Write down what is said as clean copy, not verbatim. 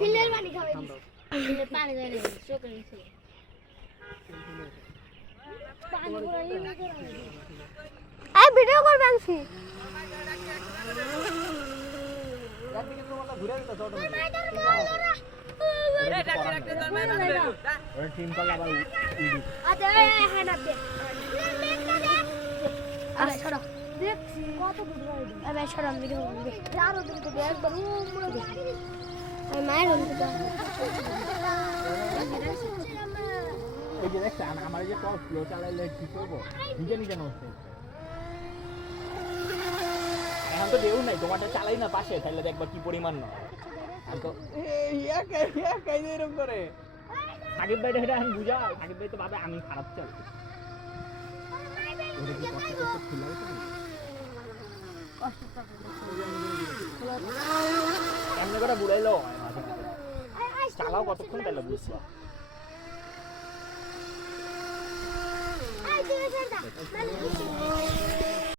বিলের পানি খাবে বিলের পানি যায় না চোখে নিচে পানি পুরো লিমিট করে এই ভিডিও করবে আনছি একদিকে তোমাকে ঘুরে দিতে ছোট ওর টিম কল আবার ইডি আচ্ছা হ্যাঁ না দে আরে ছড়া দেখছি কত দূর রইল আরে ছড়া ভিডিও করবে আরো দূর থেকে একবার উমরে দে আমি মায়ের রুমে যা এই যে দেখছ আমার যে টপ ফ্লো চালাইলে কি করব নিজে নিজে নষ্ট এখন তো দেউ নাই তোমারটা চালাই না পাশে তাহলে দেখবা কি পরিমাণ নয় আমি তো একাই এরকম করে সাকিব ভাই এটা এখন বুঝা সাকিব ভাই তো ভাবে আমি খারাপ চাল ওরে কি কষ্ট কষ্ট খুলাই তো কষ্ট পাবে কেমনে করে বুড়াইলো চালাও কতক্ষণ তাহলে বুঝছো আই তুই